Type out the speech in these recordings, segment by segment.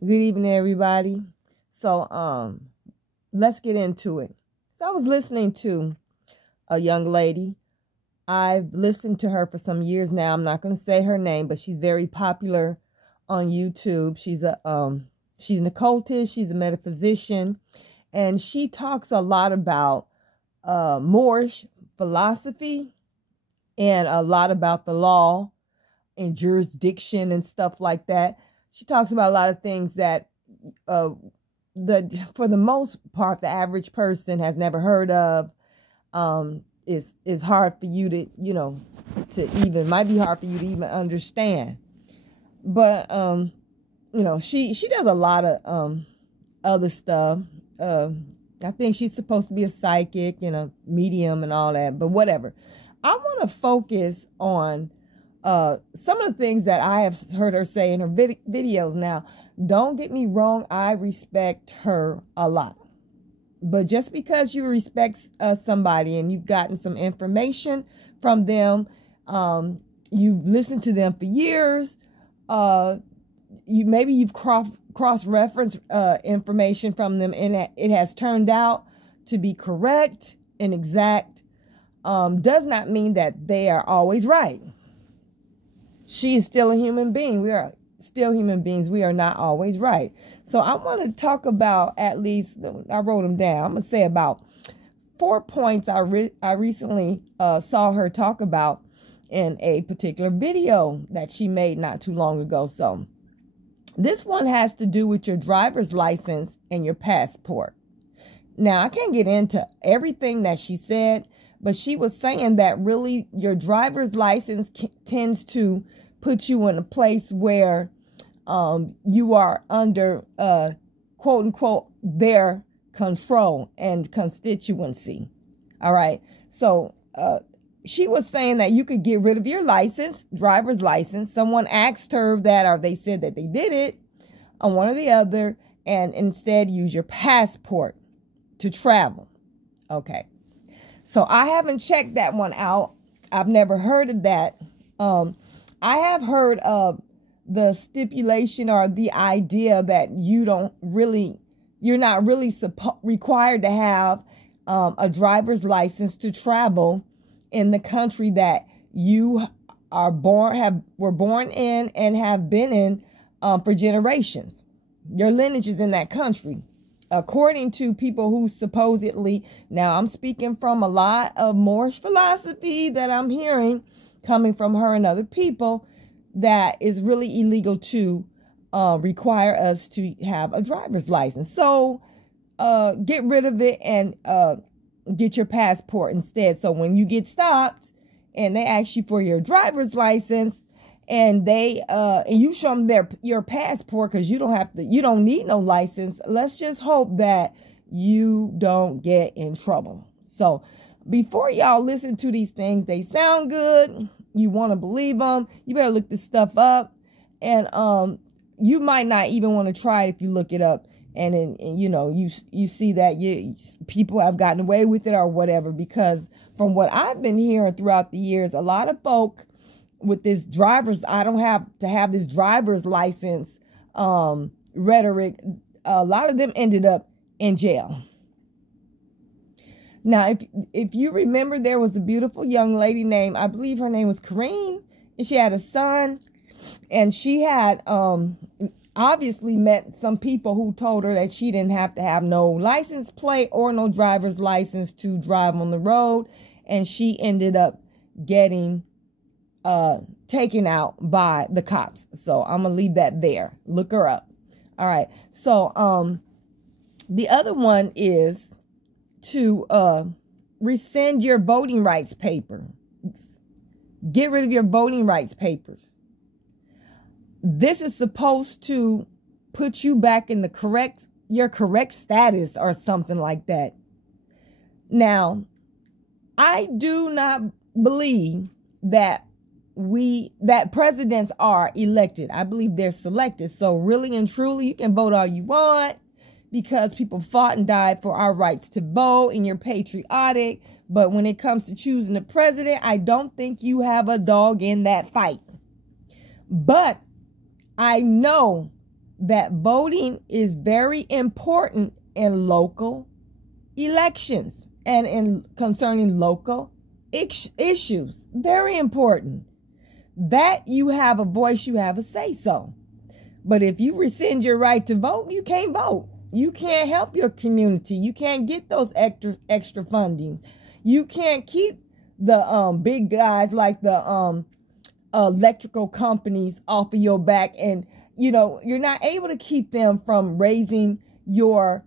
Good evening, everybody. So, let's get into it. So I was listening to a young lady. I've listened to her for some years now. I'm not going to say her name, but she's very popular on YouTube. She's an occultist. She's a metaphysician, and she talks a lot about Moorish philosophy and a lot about the law and jurisdiction and stuff like that. She talks about a lot of things that for the most part, the average person has never heard of. Is hard for you to might be hard for you to even understand. But, she does a lot of other stuff. I think she's supposed to be a psychic and a medium and all that, but whatever. I want to focus on some of the things that I have heard her say in her videos. Now, don't get me wrong, I respect her a lot. But just because you respect somebody and you've gotten some information from them, you've listened to them for years, you've cross-referenced information from them, and it has turned out to be correct and exact, does not mean that they are always right. She is still a human being. We are still human beings. We are not always right. So I want to talk about, at least, I wrote them down. I'm going to say about 4 points I recently saw her talk about in a particular video that she made not too long ago. So this one has to do with your driver's license and your passport. Now, I can't get into everything that she said, but she was saying that really your driver's license tends to put you in a place where you are under, quote unquote, their control and constituency. All right. So she was saying that you could get rid of your license, driver's license. Someone asked her that, or they said that they did it on one or the other, and instead use your passport to travel. Okay. So I haven't checked that one out. I've never heard of that. I have heard of the stipulation or the idea that you're not really required to have a driver's license to travel in the country that you were born in and have been in for generations. Your lineage is in that country. According to people who supposedly, now I'm speaking from a lot of Moorish philosophy that I'm hearing coming from her and other people, that is really illegal to require us to have a driver's license. So get rid of it and get your passport instead. So when you get stopped and they ask you for your driver's license, and you show them your passport, because you don't need no license. Let's just hope that you don't get in trouble. So before y'all listen to these things, they sound good. You want to believe them. You better look this stuff up, and you might not even want to try it if you look it up. And then you see that people have gotten away with it or whatever, because from what I've been hearing throughout the years, a lot of folk with this I don't have to have this driver's license rhetoric, a lot of them ended up in jail. Now, if you remember, there was a beautiful young lady named, I believe her name was Kareen, and she had a son, and she had obviously met some people who told her that she didn't have to have no license plate or no driver's license to drive on the road, and she ended up getting taken out by the cops. So I'm gonna leave that there. Look her up. All right. So the other one is to rescind your voting rights paper. Get rid of your voting rights papers. This is supposed to put you back in your correct status or something like that. Now, I do not believe that presidents are elected. I believe they're selected. So really and truly, you can vote all you want, because people fought and died for our rights to vote, and you're patriotic. But when it comes to choosing a president, I don't think you have a dog in that fight. But I know that voting is very important in local elections and in concerning local issues. Very important. That you have a voice, you have a say-so. But if you rescind your right to vote, you can't vote. You can't help your community. You can't get those extra fundings. You can't keep the big guys like the electrical companies off of your back, and you're not able to keep them from raising your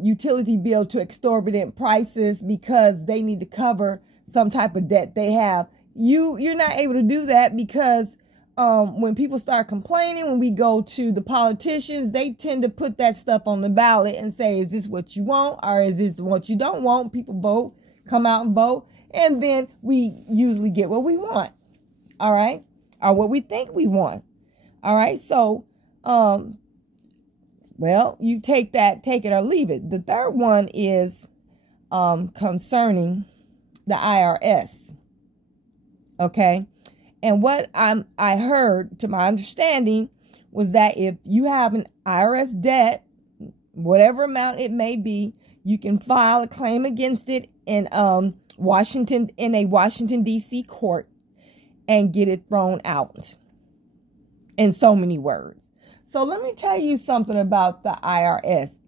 utility bill to exorbitant prices because they need to cover some type of debt they have. You're not able to do that because when people start complaining, when we go to the politicians, they tend to put that stuff on the ballot and say, is this what you want or is this what you don't want? People vote, come out and vote, and then we usually get what we want, all right, or what we think we want, all right? So, well, you take it or leave it. The third one is concerning the IRS, okay? And what I heard, to my understanding, was that if you have an IRS debt, whatever amount it may be, you can file a claim against it in a Washington D.C. court and get it thrown out. In so many words. So let me tell you something about the IRS.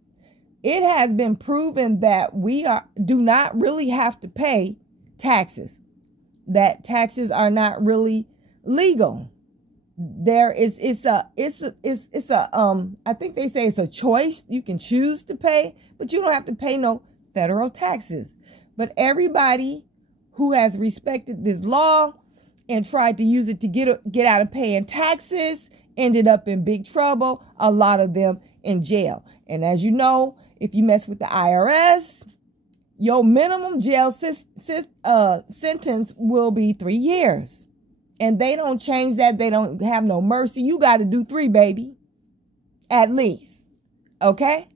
It has been proven that we do not really have to pay taxes. That taxes are not really legal. I think they say it's a choice. You can choose to pay, but you don't have to pay no federal taxes. But everybody who has respected this law and tried to use it to get out of paying taxes ended up in big trouble, a lot of them in jail. And as you know, if you mess with the IRS, your minimum jail sentence will be 3 years. And they don't change that. They don't have no mercy. You got to do 3, baby. At least. Okay?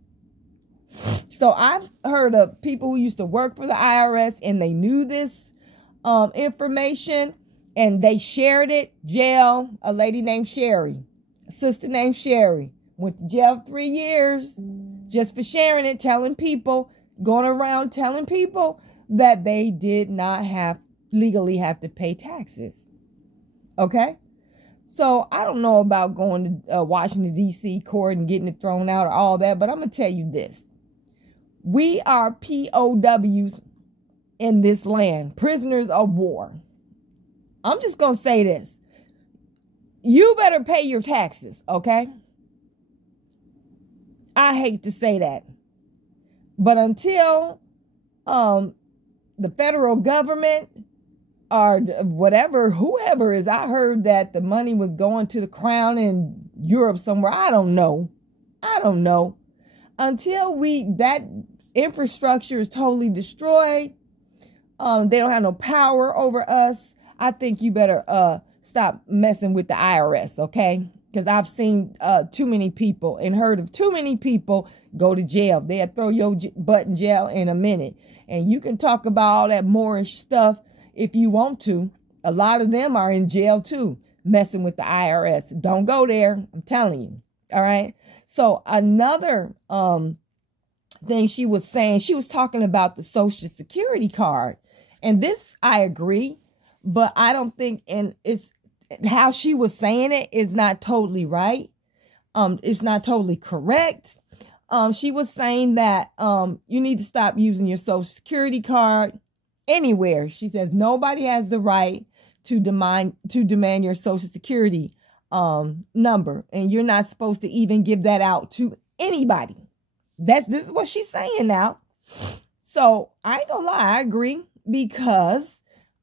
So I've heard of people who used to work for the IRS and they knew this information and they shared it. Jail, a lady named Sherry, a sister named Sherry, went to jail 3 years just for sharing it, going around telling people that they did not legally have to pay taxes. Okay? So I don't know about going to Washington, D.C. court and getting it thrown out or all that, but I'm going to tell you this. We are POWs in this land, prisoners of war. I'm just going to say this. You better pay your taxes, okay? I hate to say that. But until the federal government or whoever is, I heard that the money was going to the crown in Europe somewhere. I don't know. Until that infrastructure is totally destroyed, they don't have no power over us. I think you better stop messing with the IRS, okay? Because I've seen too many people and heard of too many people go to jail. They'll throw your butt in jail in a minute. And you can talk about all that Moorish stuff if you want to. A lot of them are in jail too, messing with the IRS. Don't go there. I'm telling you. All right. So another thing she was saying, she was talking about the Social Security card. And this, I agree, but I don't think, and it's how she was saying it is not totally right. It's not totally correct. She was saying that you need to stop using your Social Security card anywhere. She says nobody has the right to demand your Social Security number, and you're not supposed to even give that out to anybody. This is what she's saying now. So I ain't gonna lie, I agree, because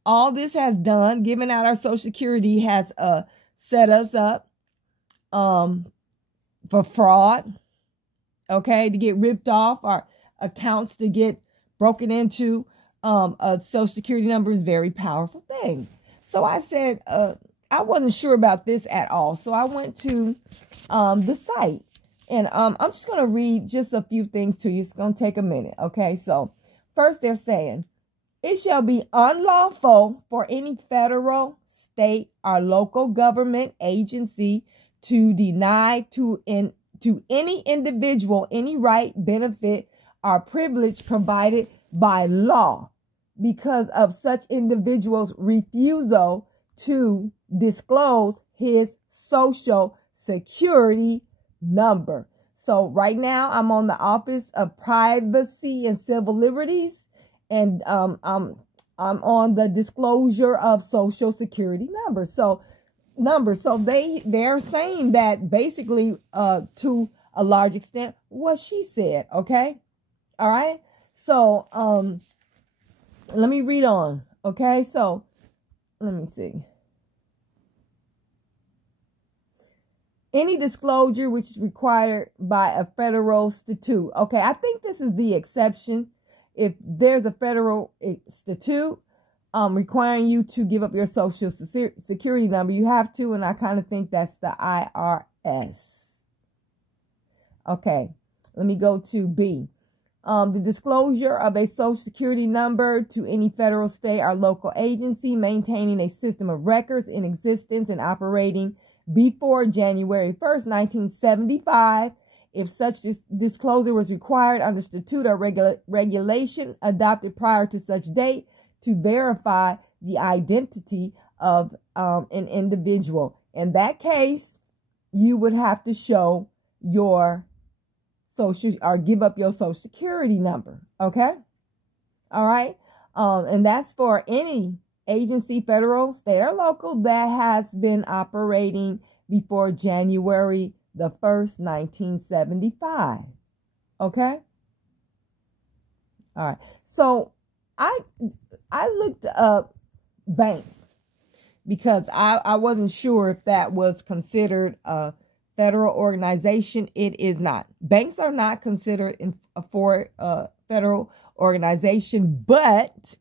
all this has done, giving out our Social Security, has set us up for fraud, okay, to get ripped off, our accounts to get broken into. A Social Security number is a very powerful thing. So I said, I wasn't sure about this at all. So I went to the site, and I'm just going to read just a few things to you. It's going to take a minute, okay? So first they're saying, it shall be unlawful for any federal, state, or local government agency to deny to an to any individual any right, benefit, or privilege provided by law because of such individual's refusal to disclose his social security number. So right now I'm on the Office of Privacy and Civil Liberties, and I'm on the disclosure of social security numbers. So they're saying that basically to a large extent what she said. Okay. All right. So let me read on. Okay. So let me see. Any disclosure which is required by a federal statute. Okay, I think this is the exception. If there's a federal statute requiring you to give up your social security number, you have to, and I kind of think that's the IRS. Okay, let me go to B. The disclosure of a social security number to any federal, state, or local agency maintaining a system of records in existence and operating before January 1st, 1975, if such disclosure was required under statute or regulation adopted prior to such date to verify the identity of an individual. In that case, you would have to show your social or give up your social security number. Okay. All right. And that's for any agency, federal, state, or local that has been operating before January the 1st, 1975. Okay. All right. So I looked up banks because I wasn't sure if that was considered a federal organization. It is not. Banks are not considered for a federal organization, but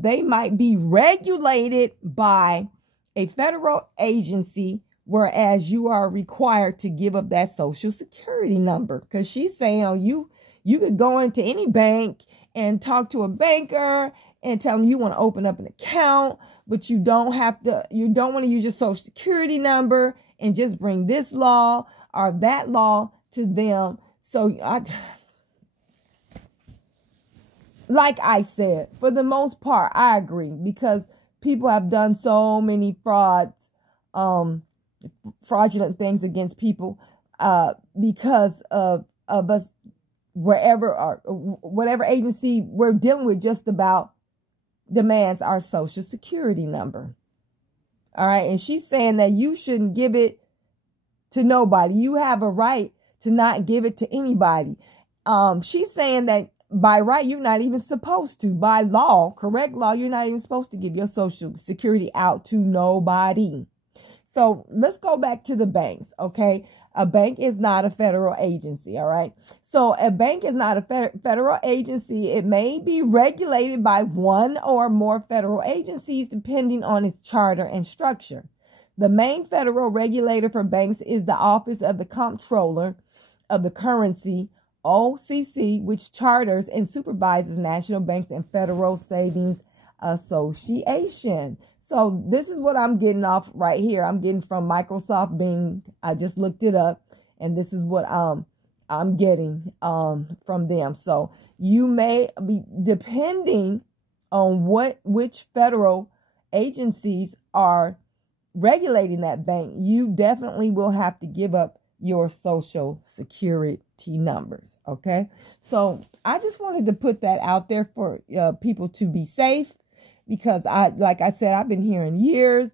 they might be regulated by a federal agency, whereas you are required to give up that social security number. Because she's saying, oh, you could go into any bank and talk to a banker and tell them you want to open up an account, but you don't want to use your social security number and just bring this law or that law to them. So like I said, for the most part, I agree, because people have done so many fraudulent things against people because of us, wherever or whatever agency we're dealing with, just about demands our social security number. All right. And she's saying that you shouldn't give it to nobody. You have a right to not give it to anybody. She's saying that by right, you're not even supposed to. By law, correct law, you're not even supposed to give your social security out to nobody. So let's go back to the banks, okay? A bank is not a federal agency, all right? So a bank is not a federal agency. It may be regulated by one or more federal agencies depending on its charter and structure. The main federal regulator for banks is the Office of the Comptroller of the Currency, OCC, which charters and supervises national banks and Federal Savings Association. So this is what I'm getting off right here. I'm getting from Microsoft Bing. I just looked it up, and this is what I'm getting from them. So you may be, depending on which federal agencies are regulating that bank, you definitely will have to give up your social security numbers. Okay. So I just wanted to put that out there for people to be safe, because like I said, I've been hearing years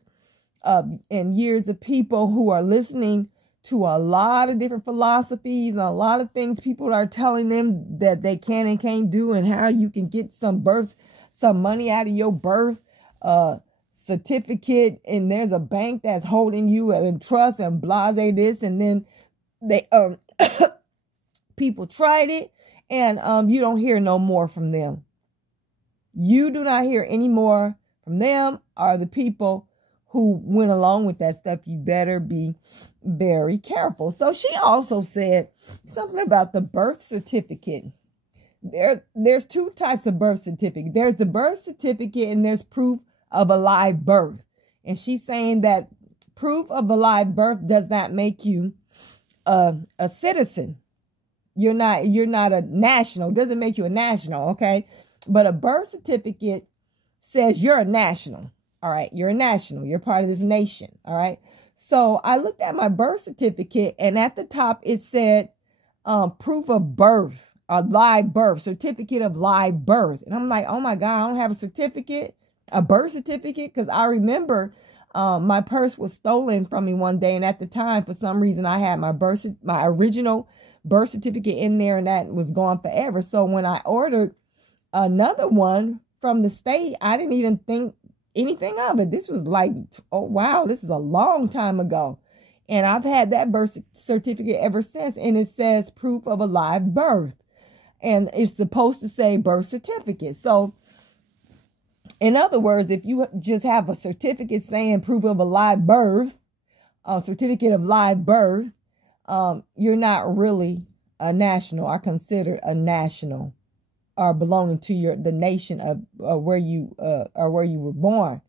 and years of people who are listening to a lot of different philosophies and a lot of things people are telling them that they can and can't do, and how you can get some money out of your birth certificate, and there's a bank that's holding you in trust and blase this, and then they people tried it, and you don't hear no more from them. You do not hear any more from them or the people who went along with that stuff. You better be very careful. So she also said something about the birth certificate. There's two types of birth certificate. There's the birth certificate and there's proof of a live birth. And she's saying that proof of a live birth does not make you a citizen. You're not a national. Doesn't make you a national, okay? But a birth certificate says you're a national. All right, you're a national. You're part of this nation. All right. So I looked at my birth certificate, and at the top it said proof of birth, a live birth, certificate of live birth. And I'm like, oh my God, I don't have a certificate, a birth certificate, because I remember my purse was stolen from me one day, and at the time, for some reason, I had my original birth certificate in there, and that was gone forever. So when I ordered another one from the state, I didn't even think anything of it. This was like, oh wow, this is a long time ago. And I've had that birth certificate ever since, and it says proof of a live birth. And it's supposed to say birth certificate. So, in other words, if you just have a certificate saying proof of a live birth, a certificate of live birth, you're not really a national, or considered a national, or belonging to the nation of where you were born,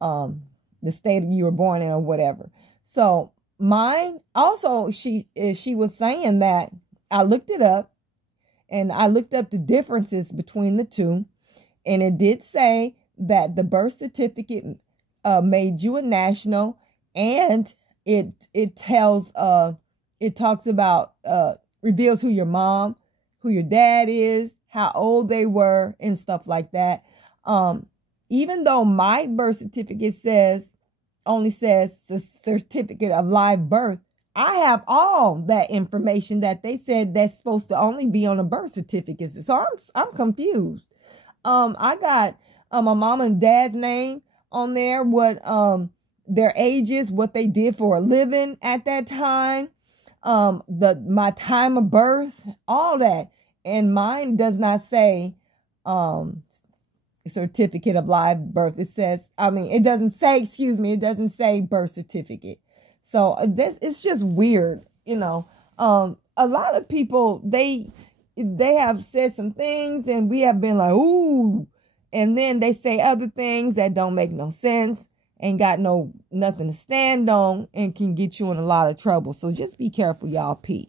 the state you were born in, or whatever. So mine also, she was saying that I looked it up, and I looked up the differences between the two, and it did say that the birth certificate made you a national, and it talks about reveals who your mom, who your dad is, how old they were, and stuff like that. Even though my birth certificate only says the certificate of live birth, I have all that information that they said that's supposed to only be on a birth certificate. So I'm confused. I got my mom and dad's name on there, what their ages, what they did for a living at that time, my time of birth, all that. And mine does not say certificate of live birth. It says, it doesn't say birth certificate. So it's just weird, you know. A lot of people, they have said some things, and we have been like, ooh, and then they say other things that don't make no sense, ain't got nothing to stand on, and can get you in a lot of trouble. So just be careful, y'all. Peace.